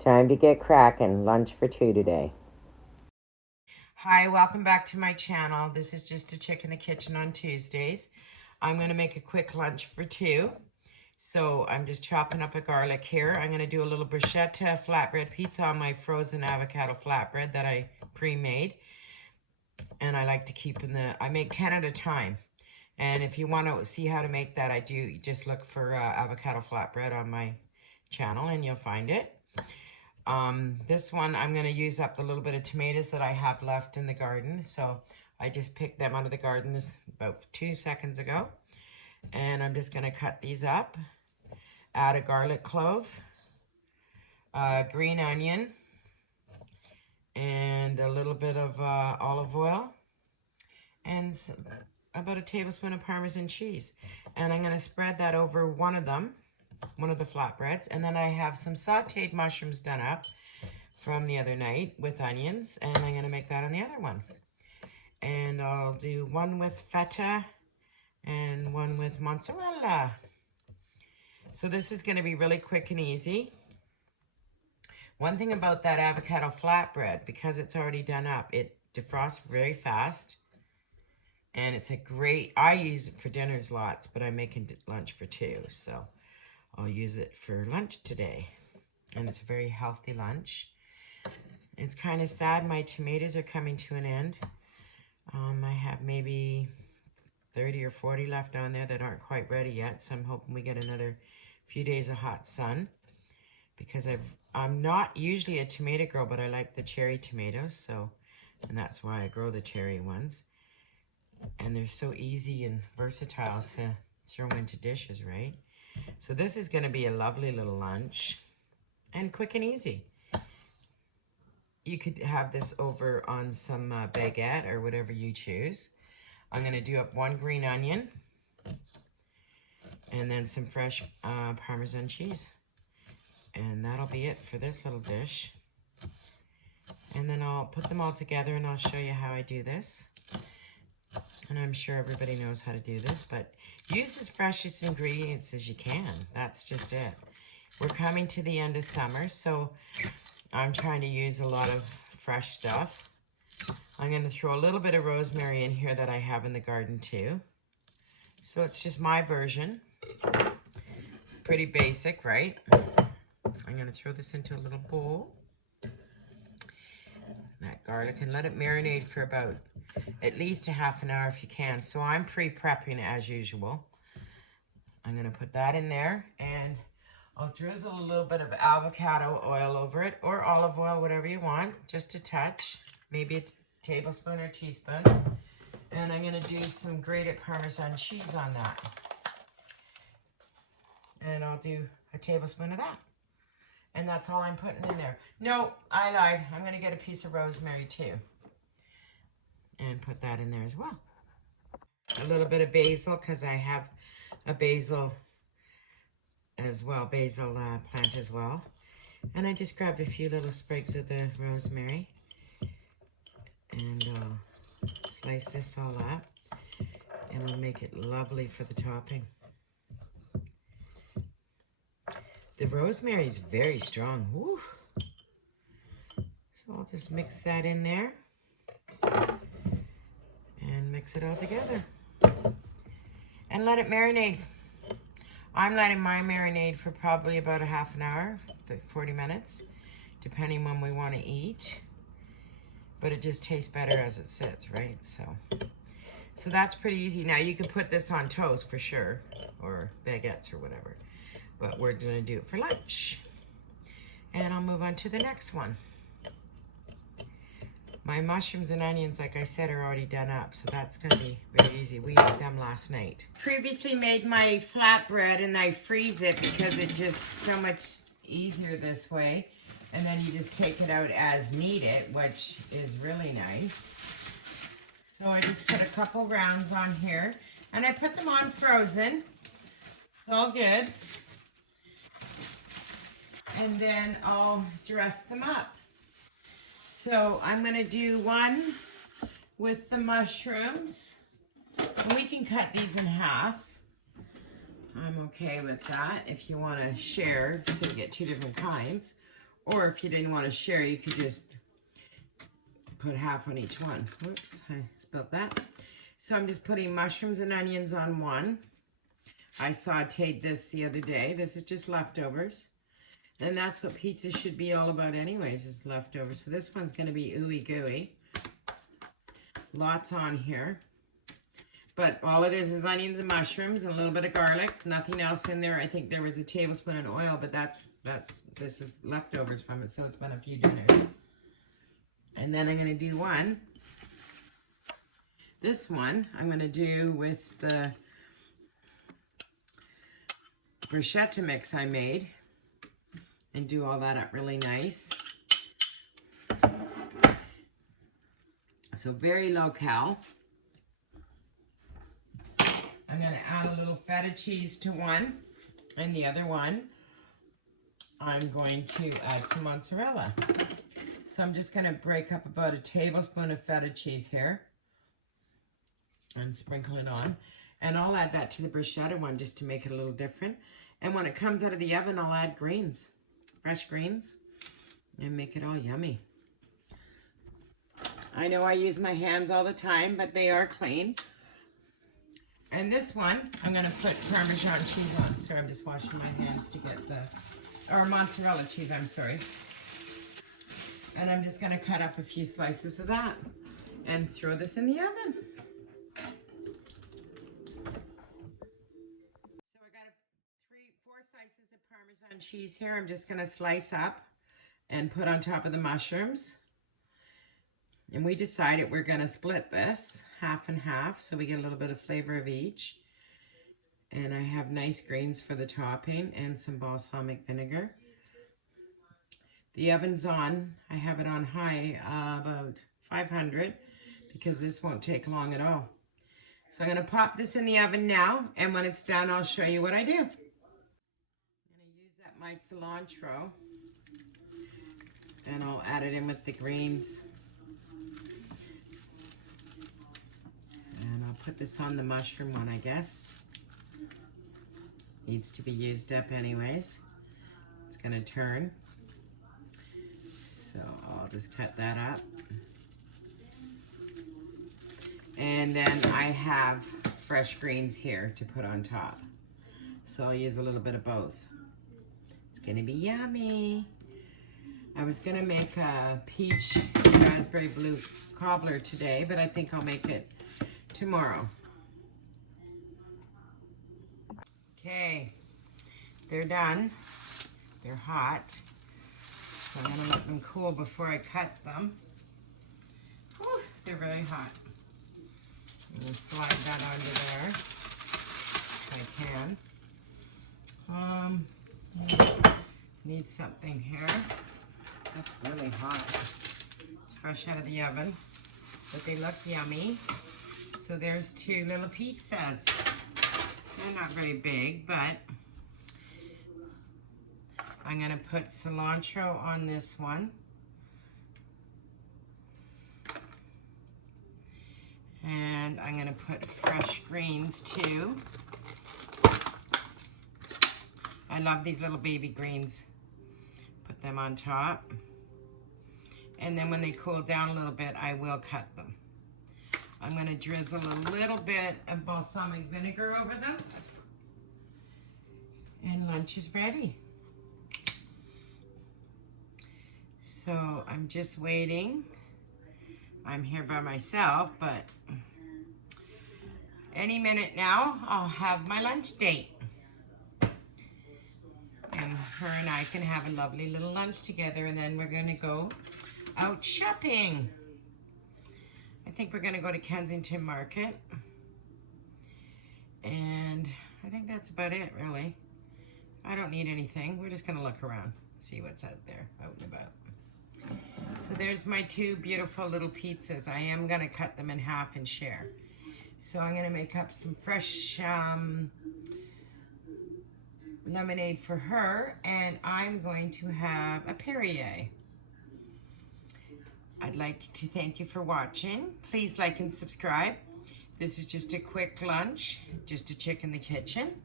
Time to get cracking. Lunch for two today. Hi, welcome back to my channel. This is just a chick in the kitchen on Tuesdays. I'm going to make a quick lunch for two. So I'm just chopping up a garlic here. I'm going to do a little bruschetta flatbread pizza on my frozen avocado flatbread that I pre-made. And I like to keep I make 10 at a time. And if you want to see how to make that, I do just look for avocado flatbread on my channel and you'll find it. This one, I'm going to use up the little bit of tomatoes that I have left in the garden. So I just picked them out of the garden about 2 seconds ago. And I'm just going to cut these up. Add a garlic clove, green onion, and a little bit of olive oil, and about a tablespoon of Parmesan cheese. And I'm going to spread that over one of the flatbreads. And then I have some sauteed mushrooms done up from the other night with onions, and I'm going to make that on the other one. And I'll do one with feta and one with mozzarella. So this is going to be really quick and easy. One thing about that avocado flatbread, because it's already done up, it defrosts very fast. And it's a great, I use it for dinners lots, but I'm making lunch for two. So I'll use it for lunch today. And it's a very healthy lunch. It's kind of sad my tomatoes are coming to an end. I have maybe 30 or 40 left on there that aren't quite ready yet. So I'm hoping we get another few days of hot sun. Because I'm not usually a tomato girl, but I like the cherry tomatoes. And that's why I grow the cherry ones. And they're so easy and versatile to throw into dishes, right? So this is going to be a lovely little lunch and quick and easy. You could have this over on some baguette or whatever you choose. I'm going to do up one green onion and then some fresh Parmesan cheese. And that'll be it for this little dish. And then I'll put them all together and I'll show you how I do this. And I'm sure everybody knows how to do this, but use as freshest ingredients as you can. That's just it. We're coming to the end of summer, so I'm trying to use a lot of fresh stuff. I'm going to throw a little bit of rosemary in here that I have in the garden too. So it's just my version. Pretty basic, right? I'm going to throw this into a little bowl. That garlic, and let it marinate for about at least a half an hour if you can. So I'm pre-prepping as usual. I'm going to put that in there, and I'll drizzle a little bit of avocado oil over it, or olive oil, whatever you want, just a touch, maybe a tablespoon or teaspoon. And I'm going to do some grated Parmesan cheese on that. And I'll do a tablespoon of that. And that's all I'm putting in there. No, I lied. I'm going to get a piece of rosemary too. And put that in there as well. A little bit of basil, because I have a basil as well, basil plant as well. And I just grabbed a few little sprigs of the rosemary. And slice this all up. And it'll make it lovely for the topping. The rosemary is very strong. Woo. So I'll just mix that in there. And mix it all together. And let it marinate. I'm letting mine marinate for probably about a half an hour, 40 minutes, depending when we want to eat. But it just tastes better as it sits, right? So that's pretty easy. Now you can put this on toast for sure, or baguettes or whatever. But we're gonna do it for lunch. And I'll move on to the next one. My mushrooms and onions, like I said, are already done up, so that's gonna be very easy. We ate them last night. Previously made my flatbread and I freeze it because it's just so much easier this way. And then you just take it out as needed, which is really nice. So I just put a couple rounds on here and I put them on frozen. It's all good. And then I'll dress them up. So I'm going to do one with the mushrooms. And we can cut these in half. I'm okay with that if you want to share so you get two different kinds. Or if you didn't want to share, you could just put half on each one. Whoops, I spilled that. So I'm just putting mushrooms and onions on one. I sauteed this the other day. This is just leftovers. And that's what pizza should be all about anyways, is leftovers. So this one's going to be ooey gooey. Lots on here. But all it is onions and mushrooms and a little bit of garlic. Nothing else in there. I think there was a tablespoon of oil, but this is leftovers from it, so it's been a few dinners. And then I'm going to do one. This one I'm going to do with the bruschetta mix I made and do all that up really nice. So very low cal. I'm going to add a little feta cheese to one, and the other one I'm going to add some mozzarella. So I'm just going to break up about a tablespoon of feta cheese here and sprinkle it on. And I'll add that to the bruschetta one just to make it a little different. And when it comes out of the oven, I'll add greens, fresh greens, and make it all yummy. I know I use my hands all the time, but they are clean. And this one, I'm going to put Parmesan cheese on. Sorry, I'm just washing my hands to get or mozzarella cheese, I'm sorry. And I'm just going to cut up a few slices of that and throw this in the oven. So I got 4 slices of Parmesan cheese here. I'm just going to slice up and put on top of the mushrooms. And we decided we're going to split this half and half so we get a little bit of flavor of each. And I have nice greens for the topping and some balsamic vinegar. The oven's on. I have it on high, about 500, because this won't take long at all. So I'm going to pop this in the oven now, and when it's done, I'll show you what I do. I'm going to use up my cilantro, and I'll add it in with the greens. And I'll put this on the mushroom one, I guess. Needs to be used up anyways. It's going to turn. So I'll just cut that up. And then I have fresh greens here to put on top. So I'll use a little bit of both. It's going to be yummy. I was going to make a peach raspberry blue cobbler today, but I think I'll make it tomorrow. Okay, they're done. They're hot. So I'm gonna let them cool before I cut them. Whew, they're very hot. I'm gonna slide that onto there if I can. Need something here. That's really hot. It's fresh out of the oven, but they look yummy. So there's 2 little pizzas. They're not very big, but I'm going to put cilantro on this one. And I'm going to put fresh greens too. I love these little baby greens. Put them on top. And then when they cool down a little bit, I will cut them. I'm going to drizzle a little bit of balsamic vinegar over them. And lunch is ready. So I'm just waiting. I'm here by myself, but any minute now, I'll have my lunch date. And her and I can have a lovely little lunch together, and then we're going to go out shopping. I think we're going to go to Kensington Market. And I think that's about it, really. I don't need anything. We're just going to look around, see what's out there, out and about. So there's my 2 beautiful little pizzas. I am going to cut them in half and share. So I'm going to make up some fresh lemonade for her, and I'm going to have a Perrier. I'd like to thank you for watching. Please like and subscribe. This is just a quick lunch, just a chick in the kitchen.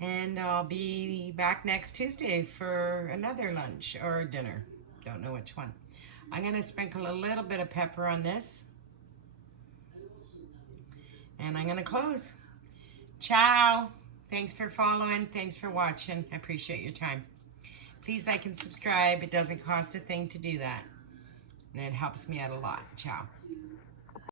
And I'll be back next Tuesday for another lunch or dinner. Don't know which one. I'm going to sprinkle a little bit of pepper on this. And I'm going to close. Ciao. Thanks for following. Thanks for watching. I appreciate your time. Please like and subscribe. It doesn't cost a thing to do that. And it helps me out a lot. Ciao.